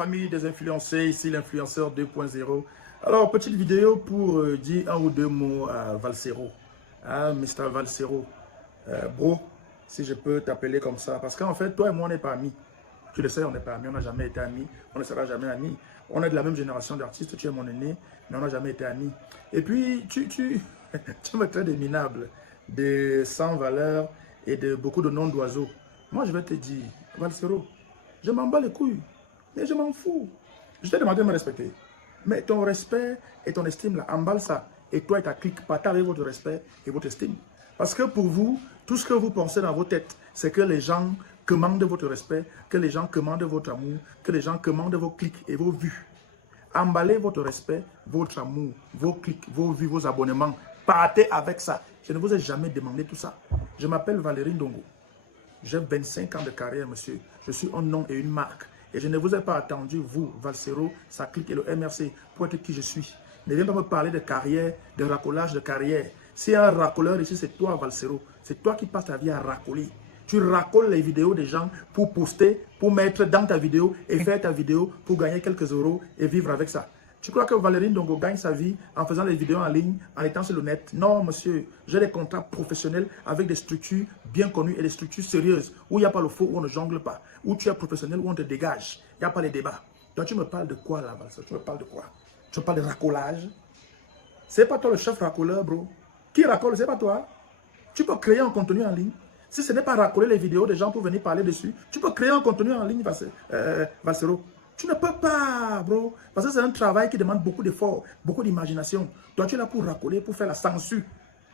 Famille des influenceurs, ici l'influenceur 2.0. Alors, petite vidéo pour dire un ou deux mots à Valsero. Hein, Mr. Valsero. Bro, si je peux t'appeler comme ça. Parce qu'en fait, toi et moi, on n'est pas amis. Tu le sais, on n'est pas amis, on n'a jamais été amis. On ne sera jamais amis. On est de la même génération d'artistes, tu es mon aîné, mais on n'a jamais été amis. Et puis, tu me traites de minable, de sans valeur et de beaucoup de noms d'oiseaux. Moi, je vais te dire, Valsero, je m'en bats les couilles. Mais je m'en fous. Je t'ai demandé de me respecter. Mais ton respect et ton estime, là, emballe ça. Et toi et ta clique, partagez votre respect et votre estime. Parce que pour vous, tout ce que vous pensez dans vos têtes, c'est que les gens commandent votre respect, que les gens commandent votre amour, que les gens commandent vos clics et vos vues. Emballez votre respect, votre amour, vos clics, vos vues, vos abonnements. Partez avec ça. Je ne vous ai jamais demandé tout ça. Je m'appelle Valérie Ndongo. J'ai 25 ans de carrière, monsieur. Je suis un nom et une marque. Et je ne vous ai pas attendu, vous, Valsero, sa clique et le MRC, pour être qui je suis. Ne viens pas me parler de carrière, de racolage de carrière. Si un racoleur ici, c'est toi, Valsero. C'est toi qui passes ta vie à racoler. Tu racoles les vidéos des gens pour poster, pour mettre dans ta vidéo et faire ta vidéo pour gagner quelques euros et vivre avec ça. Tu crois que Valérie Ndongo gagne sa vie en faisant les vidéos en ligne, en étant sur le net? Non, monsieur. J'ai des contrats professionnels avec des structures bien connues et des structures sérieuses où il n'y a pas le faux, où on ne jongle pas, où tu es professionnel, où on te dégage. Il n'y a pas les débats. Toi, tu me parles de quoi là, Valsero? Tu me parles de quoi? Tu me parles de racolage? C'est pas toi le chef racoleur, bro. Qui racole? C'est pas toi. Tu peux créer un contenu en ligne. Si ce n'est pas racoler les vidéos des gens pour venir parler dessus, tu peux créer un contenu en ligne, Valsero. Tu ne peux pas, bro. Parce que c'est un travail qui demande beaucoup d'efforts, beaucoup d'imagination. Toi, tu es là pour racoler, pour faire la censure.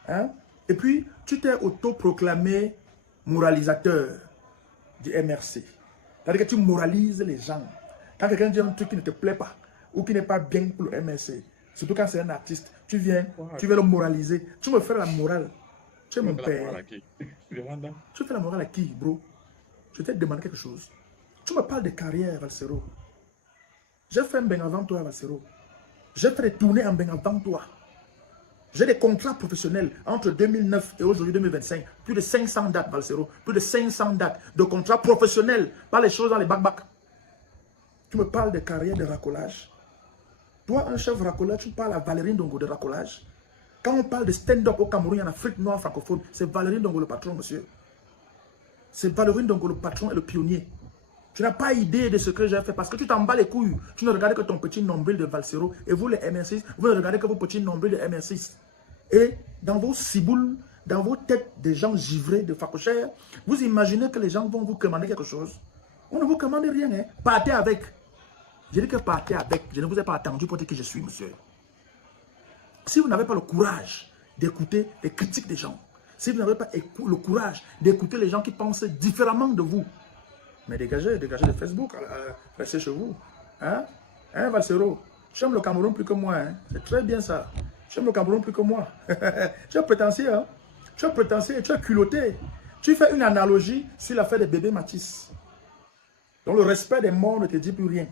Hein? Et puis, tu t'es autoproclamé moralisateur du MRC. C'est-à-dire que tu moralises les gens. Quand quelqu'un dit un truc qui ne te plaît pas, ou qui n'est pas bien pour le MRC, surtout quand c'est un artiste, tu viens le moraliser. Tu me fais la morale. Tu es mon père. Tu fais la morale à qui, bro? Je t'ai demandé quelque chose. Tu me parles de carrière, Valsero. J'ai fait un bain avant toi, Valsero. J'ai fait des tournées en bain avant toi. J'ai des contrats professionnels entre 2009 et aujourd'hui 2025. Plus de 500 dates, Valsero. Plus de 500 dates de contrats professionnels. Pas les choses dans les bac-bac. Tu me parles de carrière de racolage. Toi, un chef racoleur, tu parles à Valérie Ndongo de racolage. Quand on parle de stand-up au Cameroun, en Afrique noire francophone, c'est Valérie Ndongo le patron, monsieur. C'est Valérie Ndongo le patron et le pionnier. Tu n'as pas idée de ce que j'ai fait parce que tu t'en bats les couilles. Tu ne regardes que ton petit nombril de Valsero et vous les MR6, vous ne regardez que vos petits nombrils de MR6. Et dans vos ciboules, dans vos têtes de gens givrés, de facochères, vous imaginez que les gens vont vous commander quelque chose. On ne vous commande rien, hein. Partez avec. Je dis que partez avec. Je ne vous ai pas attendu pour dire que je suis, monsieur. Si vous n'avez pas le courage d'écouter les critiques des gens, si vous n'avez pas le courage d'écouter les gens qui pensent différemment de vous, mais dégagez de Facebook, restez chez vous. Hein? Hein, Valsero? Tu aimes le Cameroun plus que moi. Hein? C'est très bien ça. Tu aimes le Cameroun plus que moi. Tu es prétentieux. Hein? Tu es prétentieux et tu es culotté. Tu fais une analogie sur l'affaire des bébés Matisse. Donc le respect des morts ne te dit plus rien.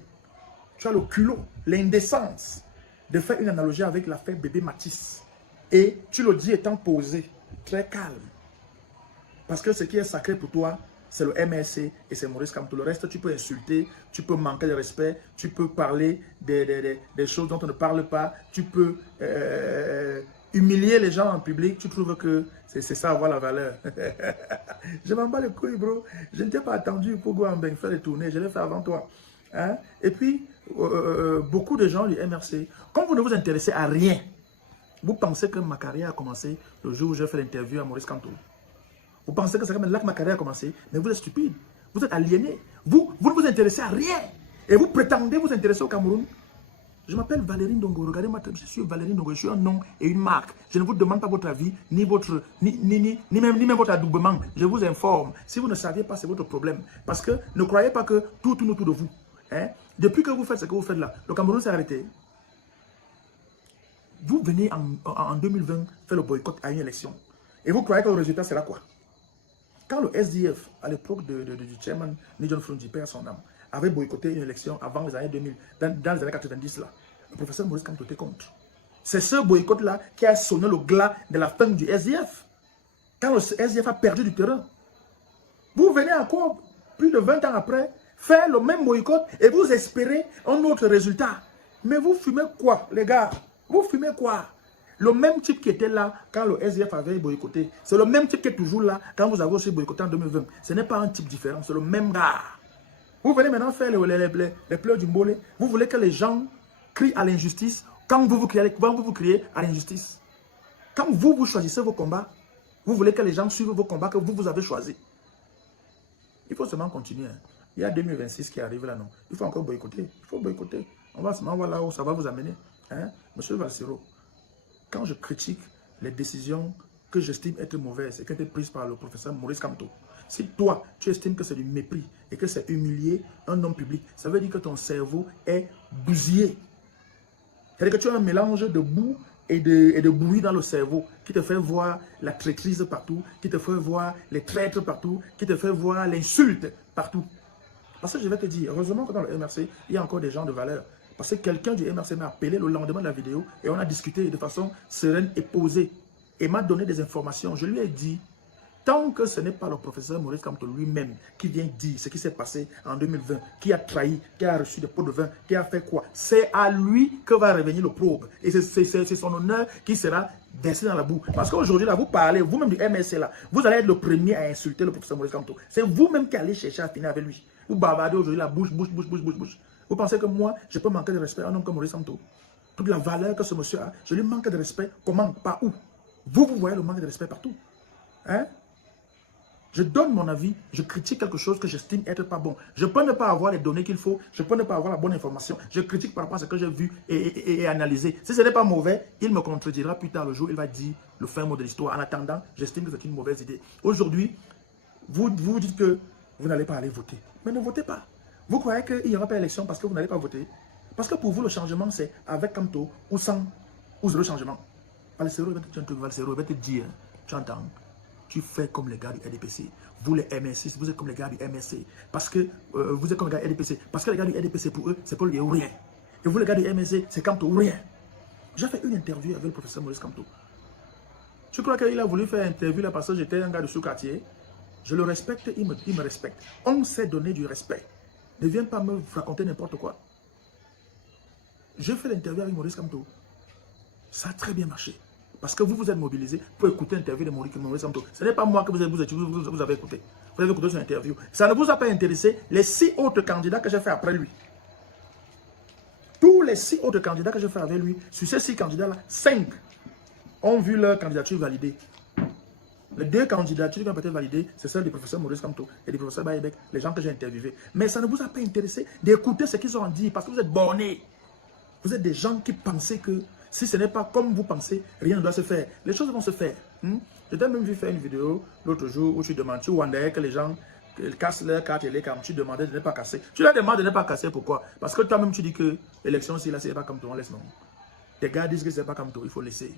Tu as le culot, l'indécence de faire une analogie avec l'affaire bébé Matisse. Et tu le dis étant posé, très calme. Parce que ce qui est sacré pour toi, c'est le MRC et c'est Maurice Kamto. Le reste, tu peux insulter, tu peux manquer de respect, tu peux parler des choses dont on ne parle pas, tu peux humilier les gens en public. Tu trouves que c'est ça avoir la valeur. Je m'en bats les couilles, bro. Je ne t'ai pas attendu pour go en bain faire des tournées. Je l'ai fait avant toi. Hein? Et puis, beaucoup de gens du MRC, comme vous ne vous intéressez à rien, vous pensez que ma carrière a commencé le jour où j'ai fait l'interview à Maurice Kamto. Vous pensez que c'est comme là que ma carrière a commencé, mais vous êtes stupide, vous êtes aliéné. Vous ne vous intéressez à rien. Et vous prétendez vous intéresser au Cameroun. Je m'appelle Valérie Ndongo, regardez-moi, je suis Valérie Ndongo, je suis un nom et une marque. Je ne vous demande pas votre avis, ni même votre adoubement. Je vous informe. Si vous ne saviez pas, c'est votre problème. Parce que ne croyez pas que tout tourne autour de vous. Hein? Depuis que vous faites ce que vous faites là, le Cameroun s'est arrêté. Vous venez en 2020 faire le boycott à une élection. Et vous croyez que le résultat sera quoi? Quand le SDF, à l'époque du chairman Nidjon Frunji, père son âme, avait boycotté une élection avant les années 2000, dans les années 90, là, le professeur Maurice Kamto était contre. C'est ce boycott-là qui a sonné le glas de la fin du SDF. Quand le SDF a perdu du terrain. Vous venez encore, plus de 20 ans après, faire le même boycott et vous espérez un autre résultat. Mais vous fumez quoi, les gars? Vous fumez quoi? Le même type qui était là quand le SDF avait boycotté, c'est le même type qui est toujours là quand vous avez aussi boycotté en 2020. Ce n'est pas un type différent, c'est le même gars. Vous venez maintenant faire les pleurs du mbolé. Vous voulez que les gens crient à l'injustice quand vous criez à l'injustice. Quand vous choisissez vos combats, vous voulez que les gens suivent vos combats que vous avez choisis. Il faut seulement continuer. Il y a 2026 qui arrive là, non? Il faut encore boycotter. Il faut boycotter. On va voir là où ça va vous amener. Hein? Monsieur Valsero, quand je critique les décisions que j'estime être mauvaises et qui ont été prises par le professeur Maurice Kamto, si toi, tu estimes que c'est du mépris et que c'est humilier un homme public, ça veut dire que ton cerveau est bousillé. C'est-à-dire que tu as un mélange de boue et de bruit dans le cerveau qui te fait voir la traîtrise partout, qui te fait voir les traîtres partout, qui te fait voir l'insulte partout. Parce que je vais te dire, heureusement que dans le MRC, il y a encore des gens de valeur. Parce que quelqu'un du MRC m'a appelé le lendemain de la vidéo et on a discuté de façon sereine et posée. Et m'a donné des informations. Je lui ai dit, tant que ce n'est pas le professeur Maurice Kamto lui-même qui vient dire ce qui s'est passé en 2020, qui a trahi, qui a reçu des pots de vin, qui a fait quoi, c'est à lui que va revenir le probe. Et c'est son honneur qui sera versé dans la boue. Parce qu'aujourd'hui, là, vous parlez, vous-même du MRC, là, vous allez être le premier à insulter le professeur Maurice Kamto. C'est vous-même qui allez chercher à finir avec lui. Vous bavardez aujourd'hui la bouche. Vous pensez que moi, je peux manquer de respect à un homme comme Maurice Kamto? Toute la valeur que ce monsieur a, je lui manque de respect. Comment? Pas où? Vous voyez le manque de respect partout. Hein? Je donne mon avis, je critique quelque chose que j'estime être pas bon. Je peux ne pas avoir les données qu'il faut, je peux ne pas avoir la bonne information. Je critique par rapport à ce que j'ai vu et analysé. Si ce n'est pas mauvais, il me contredira plus tard le jour, il va dire le fin mot de l'histoire. En attendant, j'estime que c'est une mauvaise idée. Aujourd'hui, vous dites que vous n'allez pas aller voter. Mais ne votez pas. Vous croyez qu'il n'y aura pas d'élection parce que vous n'allez pas voter? Parce que pour vous, le changement, c'est avec Kamto ou sans, ou zéro changement. Valsero, il va te dire, tu entends? Tu fais comme les gars du RDPC. Vous les MRC, vous êtes comme les gars du MRC. Parce que vous êtes comme les gars du RDPC. Parce que les gars du RDPC, pour eux, c'est pour lui ou rien. Et vous, les gars du MRC, c'est Kamto ou rien. J'ai fait une interview avec le professeur Maurice Kamto. Tu crois qu'il a voulu faire une interview là parce que j'étais un gars de sous-quartier? Je le respecte, il me respecte. On s'est donné du respect. Ne viens pas me raconter n'importe quoi. J'ai fait l'interview avec Maurice Kamto. Ça a très bien marché. Parce que vous vous êtes mobilisé pour écouter l'interview de Maurice Kamto. Ce n'est pas moi que vous avez écouté. Vous avez écouté son interview. Ça ne vous a pas intéressé les 6 autres candidats que j'ai fait après lui. Tous les 6 autres candidats que j'ai fait avec lui, sur ces 6 candidats-là, 5 ont vu leur candidature validée. Les 2 candidatures qui ont été validées, c'est celle du professeur Maurice Kamto et du professeur Baïbek, les gens que j'ai interviewés. Mais ça ne vous a pas intéressé d'écouter ce qu'ils ont dit parce que vous êtes bornés. Vous êtes des gens qui pensaient que si ce n'est pas comme vous pensez, rien ne doit se faire. Les choses vont se faire. Je t'ai même vu faire une vidéo l'autre jour où tu demandes, tu wondais que les gens cassent leur carte et les cartes. Tu demandais de ne pas casser. Tu leur demandes de ne pas casser, pourquoi? Parce que toi-même tu dis que l'élection, si là, c'est pas comme toi, on laisse non. Tes gars disent que c'est pas comme toi, il faut laisser.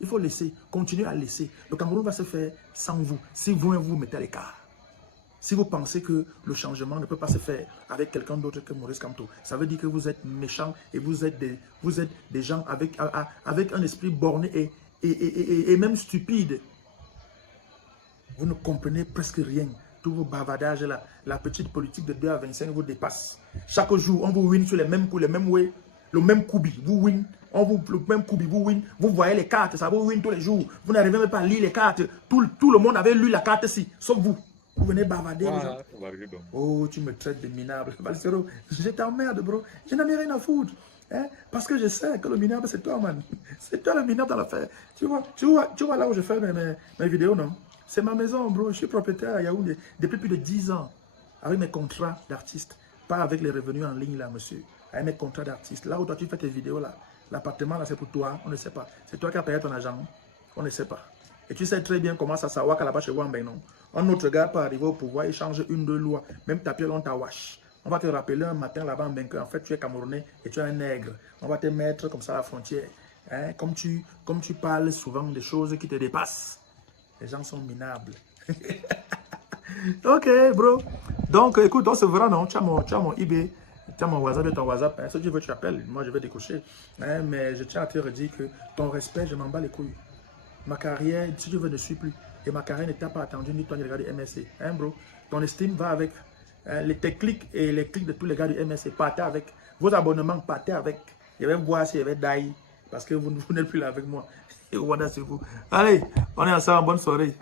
Il faut laisser, continuer à laisser. Le Cameroun va se faire sans vous, si vous mettez à l'écart. Si vous pensez que le changement ne peut pas se faire avec quelqu'un d'autre que Maurice Kamto, ça veut dire que vous êtes méchants et vous êtes des gens avec un esprit borné et même stupide. Vous ne comprenez presque rien. Tous vos bavardages là, la petite politique de 2 à 25 vous dépasse. Chaque jour, on vous win sur les mêmes coups, les mêmes way, le même coubi, vous win. Le même coubi, vous win. Vous voyez les cartes, ça vous win tous les jours. Vous n'arrivez même pas à lire les cartes. Tout le monde avait lu la carte ici, sauf vous. Vous venez bavarder. Oh, tu me traites de minable. Valsero, je t'emmerde, bro. Je n'en ai rien à foutre. Hein? Parce que je sais que le minable, c'est toi, man. C'est toi le minable dans l'affaire. Tu vois là où je fais mes vidéos, non? C'est ma maison, bro. Je suis propriétaire à Yaoundé depuis plus de 10 ans. Avec mes contrats d'artiste. Pas avec les revenus en ligne, là, monsieur. Avec mes contrats d'artiste. Là où toi, tu fais tes vidéos, là. L'appartement, là, c'est pour toi. On ne sait pas. C'est toi qui as payé ton agent. On ne sait pas. Et tu sais très bien comment ça s'awa là-bas chez Wambé, non? Un autre gars peut arriver au pouvoir, il change 1-2 lois. Même ta piole, on t'a wash. On va te rappeler un matin là-bas en Benque. En fait, tu es Camerounais et tu es un nègre. On va te mettre comme ça à la frontière. Hein? Comme tu parles souvent des choses qui te dépassent. Les gens sont minables. Ok, bro. Donc, écoute, on se verra, non? Tu as mon eBay. Tu as mon WhatsApp et ton WhatsApp. Hein? Si tu veux, tu appelles. Moi, je vais décocher. Hein? Mais je tiens à te redire que ton respect, je m'en bats les couilles. Ma carrière, si tu veux, ne suit plus. Et ma carrière ne t'a pas attendu ni toi ni regarder MSC. Hein, bro? Ton estime va avec Les clics et les clics de tous les gars du MSC, partez avec. Vos abonnements, partez avec. Je vais voir s'il y avait Dai, parce que vous n'êtes plus là avec moi. Et voilà, c'est vous. Allez, on est ensemble, bonne soirée.